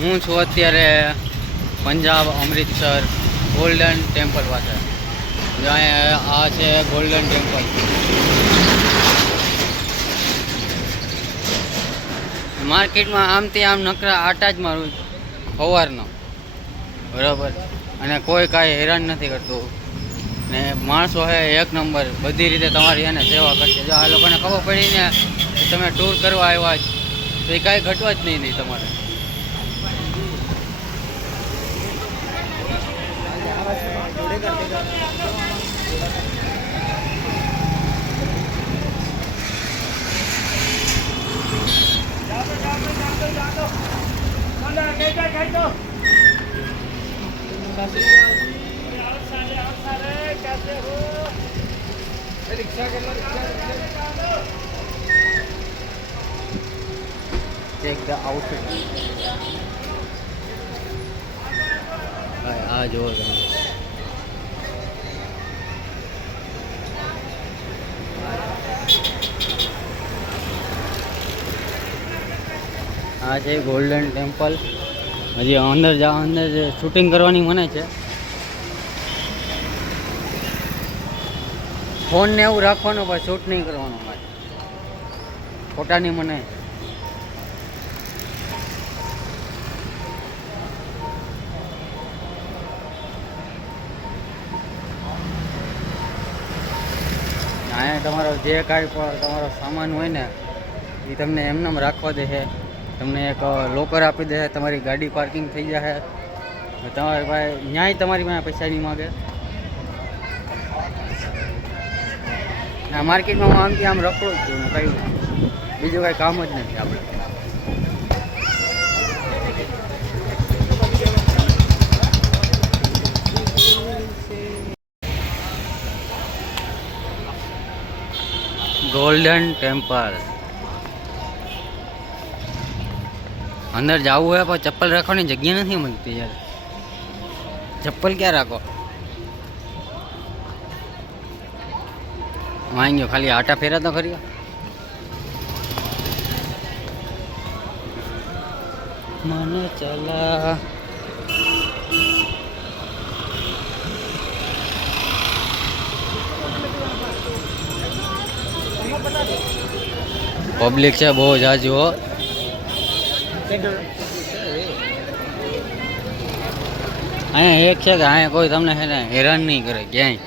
હું છું અત્યારે પંજાબ અમૃતસર ગોલ્ડન ટેમ્પલ પાસે. જ્યાં આ છે ગોલ્ડન ટેમ્પલ. માર્કેટમાં આમથી આમ નકરા આટા જ મારું સવારનો, બરાબર. અને કોઈ કાંઈ હેરાન નથી કરતું ને માણસો હે એક નંબર, બધી રીતે તમારી એને સેવા કરશે. જો આ લોકોને ખબર પડીને તમે ટૂર કરવા આવ્યા જ તો એ કાંઈ ઘટવા જ નહીં તમારે. Check the outfit. આ જોવો તમે. આ છે ગોલ્ડન ટેમ્પલ. હજી અંદર શૂટિંગ કરવાની મને છે. ફોન ને એવું રાખવાનું, પણ શૂટ નહીં કરવાનું મારે, ફોટાની મને. અહીંયા તમારો જે કાંઈ પણ તમારો સામાન હોય ને એ તમને એમને રાખવા દે છે. તમને એક લોકર આપી દે, તમારી ગાડી પાર્કિંગ થઈ જશે. તમારે ભાઈ ન્યાય તમારી પાસે પૈસા નહીં માગે. આ માર્કેટમાં હું આમથી આમ રખડું જ છું, કંઈ બીજું કાંઈ કામ જ નથી આપણે. ગોલ્ડન ટેમ્પલ અંદર જવું હોય પણ ચપ્પલ રાખવાની જગ્યા નથી મળતી યાર. ચપ્પલ ક્યાં રાખો? વાંગી ગયો, ખાલી આટા ફેરા તો ખરી. મને ચલા પબ્લિક છે બહુ જાજુ હો. અહીંયા એક છે કે અહીંયા કોઈ તમને છે ને હેરાન નહીં કરે ક્યાંય.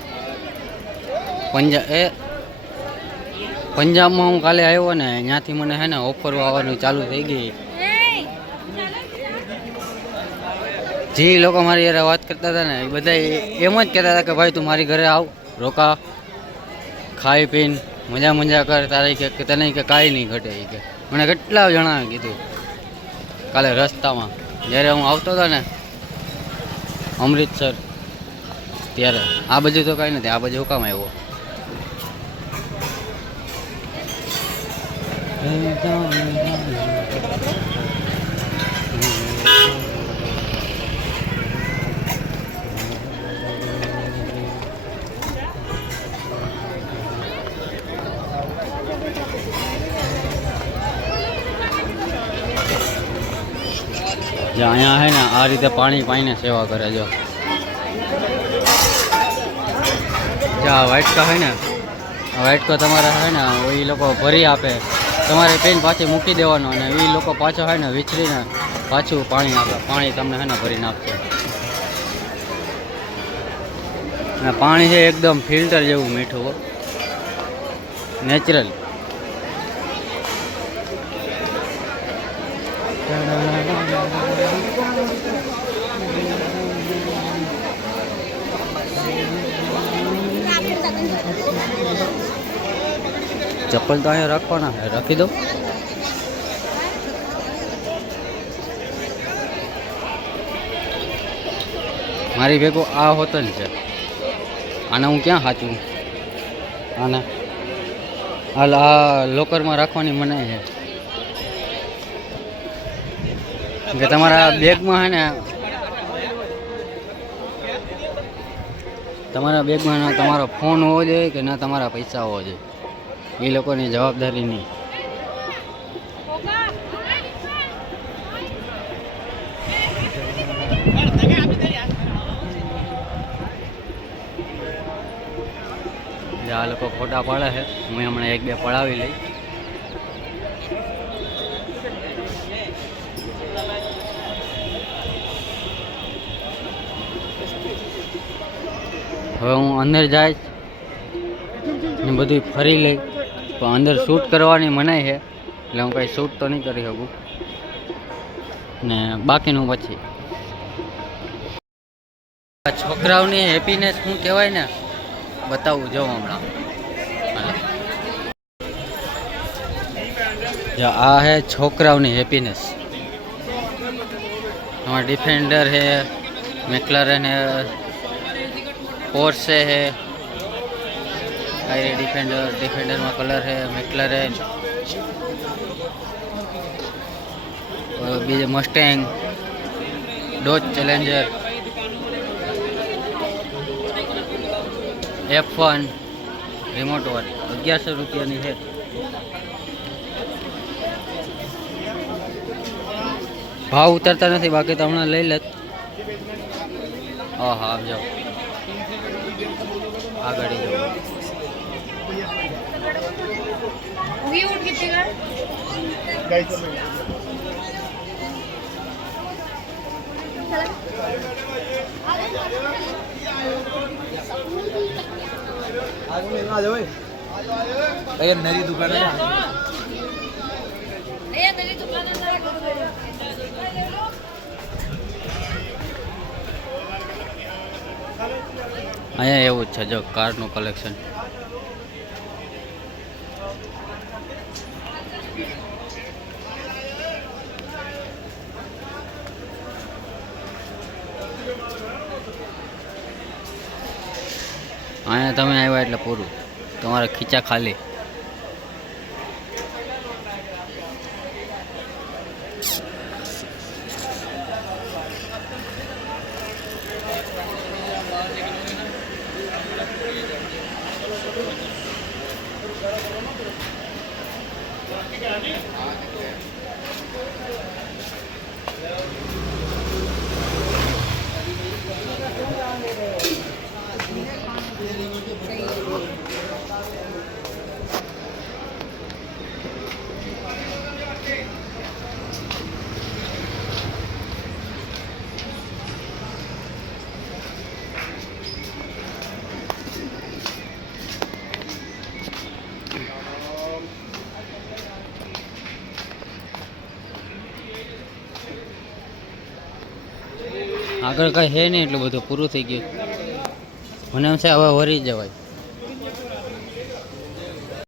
પંજાબમાં હું કાલે આવ્યો ને, ત્યાંથી મને છે ને ઓફર આવવાનું ચાલુ થઈ ગઈ. જે લોકો મારી યાર વાત કરતા હતા ને એ બધા એમ જ કહેતા હતા કે ભાઈ તું મારી ઘરે આવ, રોકા, ખાઈ પીને મજા કર, તારે કે તને કે કાંઈ નહીં ઘટે. કે મને કેટલા જણાએ કીધું કાલે રસ્તામાં જ્યારે હું આવતો હતો ને અમૃતસર ત્યારે. આ બાજુ તો કાંઈ નથી, આ બાજુ હુકામ આવ્યો. જે અહીંયા હે ને આ રીતે પાણી પાઈને સેવા કરે જો. જ્યાં વાઇટકા હોય ને વાઇટકો તમારે હોય ને એ લોકો ભરી આપે, તમારે પેન પાછી મૂકી દેવાનો અને એ લોકો પાછો હોય ને વિચરીને પાછું પાણી આપે. પાણી તમને હે ને ભરીને આપશે અને પાણી છે એકદમ ફિલ્ટર જેવું મીઠું, નેચરલ. ચપ્પલ તો અહીંયા રાખવાના છે, રાખી દો. મારી ભેગો આ હોટલ છે, આને હું ક્યાં સાચું? આને હાલ આ લોકરમાં રાખવાની મનાઈ છે કે તમારા બેગમાં હે ને તમારા બેગમાં તમારો ફોન હોવો જોઈએ કે ના તમારા પૈસા હોવો જોઈએ, એ લોકોની જવાબદારી નહીં. આ લોકો ફોટા પાડે છે, હું હમણાં એક બે પડાવી લઈ. હવે હું અંદર જાય ને બધું ફરી લઈ, પણ અંદર શૂટ કરવાની મનાઈ છે એટલે હું કંઈ શૂટ તો નહીં કરી શકું ને બાકીનું પછી. છોકરાઓની હેપીનેસ શું કહેવાય ને બતાવું જો હમણાં. આ હે છોકરાઓની હેપીનેસ. हमारा डिफेंडर है, मैक्लारेन है, पोर्शे है, डिफेंडर में कलर है मैक्लारेन, बीजे मस्टेंग, डॉज चैलेंजर, F1 रिमोट वाली 1100 रुपया है. भाव उतरता नहीं, बाकी तो हमने लई लेत. हाँ हाँ आप जाओ आ गाड़ी जाओ. नरी दुकान है. અહીંયા એવું જ છે જો કારનું કલેક્શન. અહીંયા તમે આવ્યા એટલે પૂરું, તમારા ખીચા ખાલી. આગળ કાંઈ છે નહીં, એટલું બધું પૂરું થઈ ગયું. મને એમ છે હવે વરી જવાય.